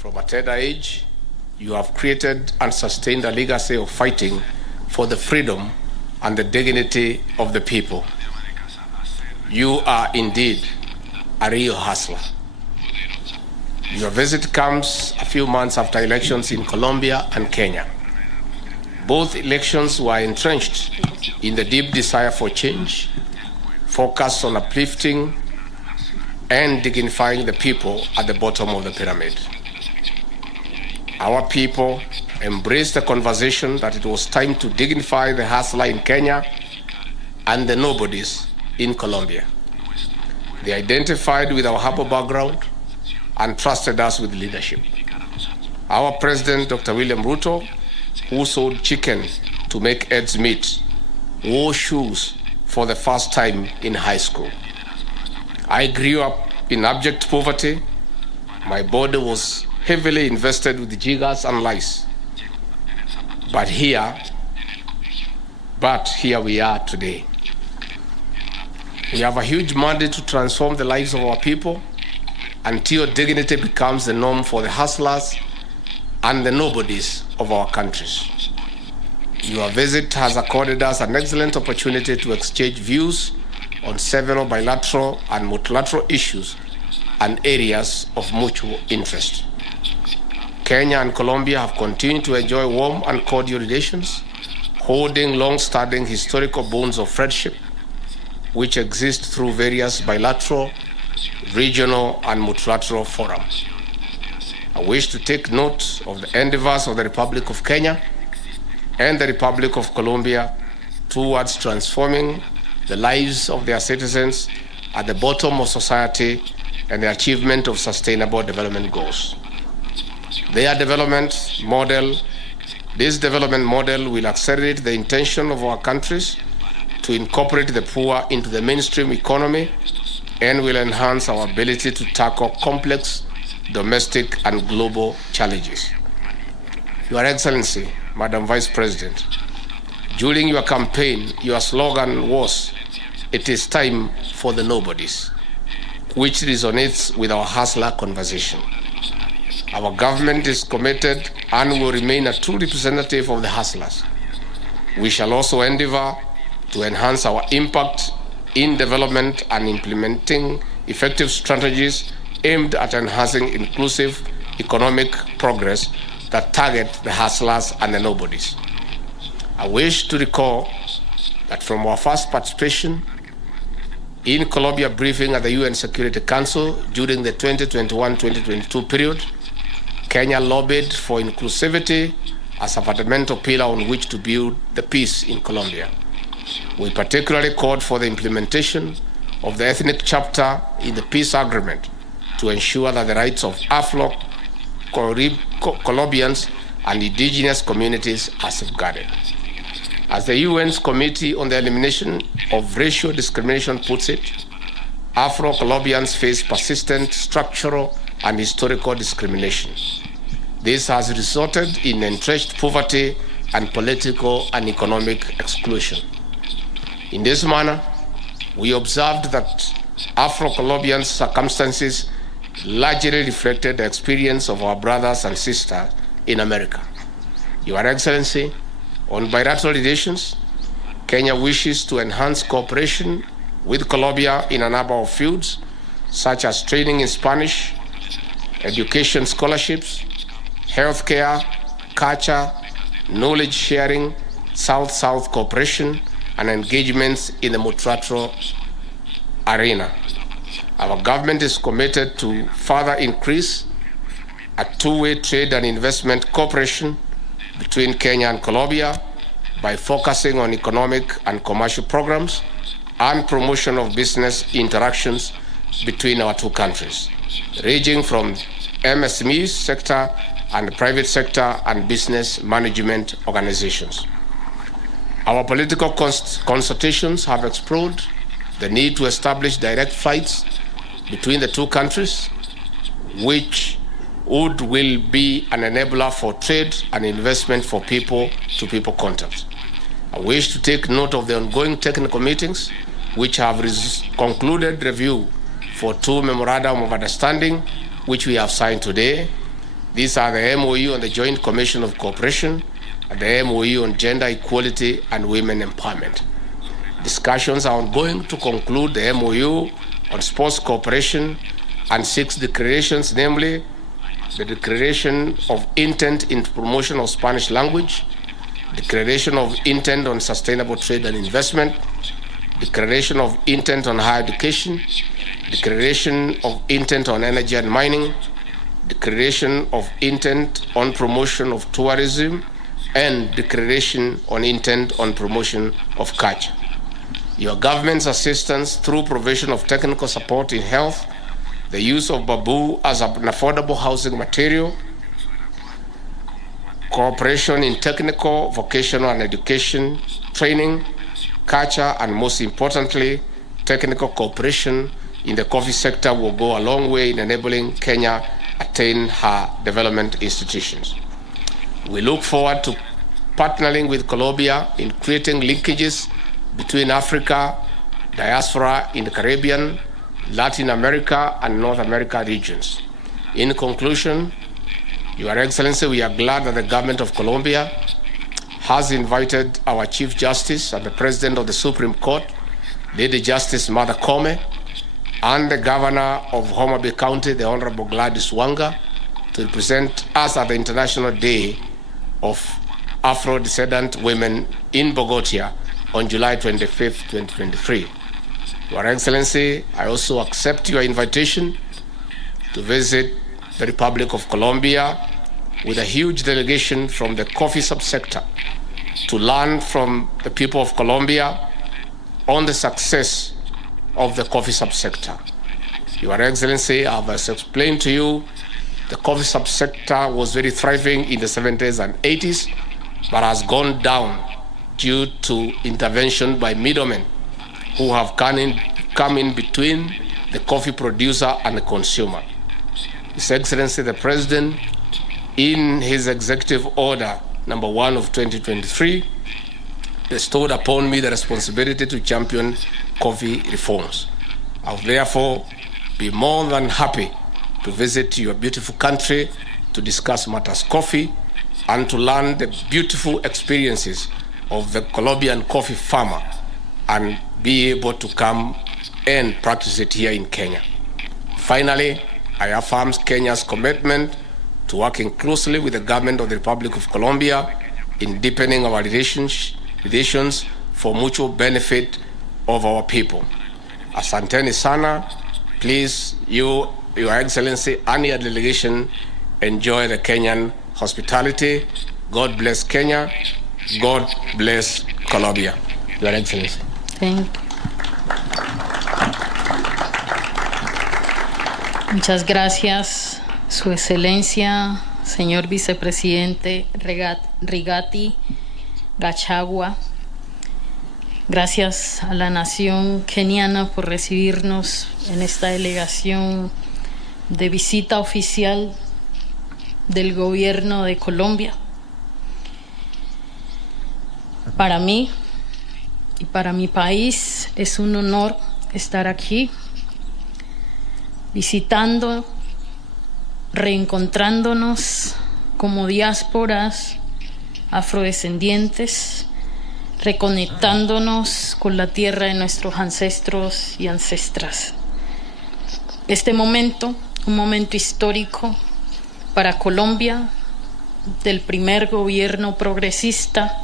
From a tender age, you have created and sustained a legacy of fighting for the freedom and the dignity of the people. You are indeed a real hustler. Your visit comes a few months after elections in Colombia and Kenya. Both elections were entrenched in the deep desire for change, focused on uplifting and dignifying the people at the bottom of the pyramid. Our people embraced the conversation that it was time to dignify the hustler in Kenya and the nobodies in Colombia. They identified with our humble background and trusted us with leadership. Our President, Dr. William Ruto, who sold chicken to make ends meet, wore shoes for the first time in high school. I grew up in abject poverty. My body was heavily invested with jiggers and lice. But here we are today. We have a huge mandate to transform the lives of our people until dignity becomes the norm for the hustlers and the nobodies of our countries. Your visit has accorded us an excellent opportunity to exchange views on several bilateral and multilateral issues and areas of mutual interest. Kenya and Colombia have continued to enjoy warm and cordial relations, holding long-standing historical bonds of friendship, which exist through various bilateral, regional, and multilateral forums. I wish to take note of the endeavors of the Republic of Kenya and the Republic of Colombia towards transforming the lives of their citizens at the bottom of society and the achievement of sustainable development goals. This development model will accelerate the intention of our countries to incorporate the poor into the mainstream economy and will enhance our ability to tackle complex domestic and global challenges. Your Excellency, Madam Vice President, during your campaign, your slogan was, "It is time for the nobodies," which resonates with our hustler conversation. Our government is committed and will remain a true representative of the hustlers. We shall also endeavor to enhance our impact in development and implementing effective strategies aimed at enhancing inclusive economic progress that target the hustlers and the nobodies. I wish to recall that from our first participation in Colombia briefing at the UN Security Council during the 2021-2022 period, Kenya lobbied for inclusivity as a fundamental pillar on which to build the peace in Colombia. We particularly called for the implementation of the ethnic chapter in the peace agreement to ensure that the rights of Afro-Colombians and indigenous communities are safeguarded. As the UN's Committee on the Elimination of Racial Discrimination puts it, Afro-Colombians face persistent structural and historical discrimination. This has resulted in entrenched poverty and political and economic exclusion. In this manner, we observed that Afro-Colombian circumstances largely reflected the experience of our brothers and sisters in America. Your Excellency, on bilateral relations, Kenya wishes to enhance cooperation with Colombia in a number of fields, such as training in Spanish, education scholarships, healthcare, culture, knowledge sharing, South-South cooperation, and engagements in the multilateral arena. Our government is committed to further increase a two-way trade and investment cooperation between Kenya and Colombia by focusing on economic and commercial programs and promotion of business interactions between our two countries, ranging from MSME sector and private sector and business management organizations. Our political consultations have explored the need to establish direct flights between the two countries, which will be an enabler for trade and investment for people-to-people contact. I wish to take note of the ongoing technical meetings, which have concluded review for two memorandum of understanding, which we have signed today, These are the MOU on the Joint Commission of Cooperation and the MOU on Gender Equality and Women Empowerment. Discussions are ongoing to conclude the MOU on sports cooperation and 6 declarations, namely the Declaration of Intent in Promotion of Spanish Language, Declaration of Intent on Sustainable Trade and Investment, Declaration of Intent on Higher Education, Declaration of Intent on Energy and Mining, Declaration of Intent on Promotion of Tourism, and Declaration on Intent on Promotion of Culture. Your government's assistance through provision of technical support in health, the use of bamboo as an affordable housing material, cooperation in technical, vocational and education training, culture, and most importantly, technical cooperation in the coffee sector will go a long way in enabling Kenya attain her development institutions. We look forward to partnering with Colombia in creating linkages between Africa, diaspora in the Caribbean, Latin America, and North America regions. In conclusion, Your Excellency, we are glad that the government of Colombia has invited our Chief Justice and the President of the Supreme Court, Lady Justice Martha Koome, and the Governor of Homa Bay County, the Honorable Gladys Wanga, to represent us at the International Day of Afro-Descendant Women in Bogota on July 25th, 2023. Your Excellency, I also accept your invitation to visit the Republic of Colombia with a huge delegation from the coffee subsector to learn from the people of Colombia on the success of the coffee subsector. Your Excellency, I have explained to you, the coffee subsector was very thriving in the 70s and 80s, but has gone down due to intervention by middlemen who have come in between the coffee producer and the consumer. His Excellency the President, in his Executive Order number 1 of 2023, bestowed upon me the responsibility to champion coffee reforms. I will therefore be more than happy to visit your beautiful country to discuss matters coffee and to learn the beautiful experiences of the Colombian coffee farmer and be able to come and practice it here in Kenya. Finally, I affirm Kenya's commitment to working closely with the government of the Republic of Colombia in deepening our relations for mutual benefit of our people. Asanteni sana. Please, Your Excellency and your delegation enjoy the Kenyan hospitality. God bless Kenya. God bless Colombia. Your Excellency. Thank you. Muchas gracias, Su Excelencia, señor Vicepresidente Rigathi Gachagua. Gracias a la nación keniana por recibirnos en esta delegación de visita oficial del gobierno de Colombia. Para mí y para mi país es un honor estar aquí, visitando, reencontrándonos como diásporas afrodescendientes, reconectándonos con la tierra de nuestros ancestros y ancestras. Este momento, un momento histórico para Colombia, del primer gobierno progresista